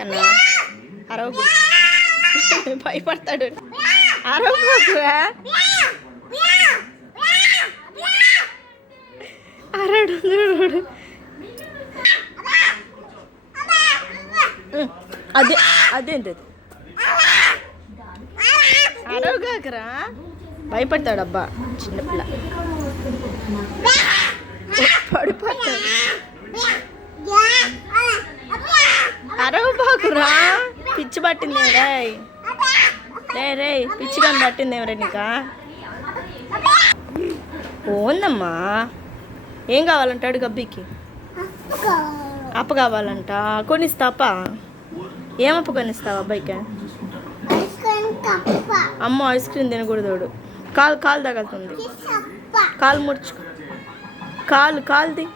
కన్నా అరవకు, భయపడతాడు. అరవకురా, అరడు. అదే అదేంటి అరవగాకరా, భయపడతాడు. అబ్బా చిన్నపిల్ల పడిపోతాడు. అరవబాకురా, పిచ్చి పట్టింది రే పిచ్చిగా పట్టిందేమరా నీకా? ఓందమ్మా, ఏం కావాలంటాడు గబ్బికి? అప్ప కావాలంట. కొనిస్తాప? ఏమప్ప కొనిస్తావు అబ్బాయికి? అమ్మ ఐస్ క్రీమ్ తినకూడదు. కాలు తగులుతుంది. కాలు ముడుచుకో, కాలుది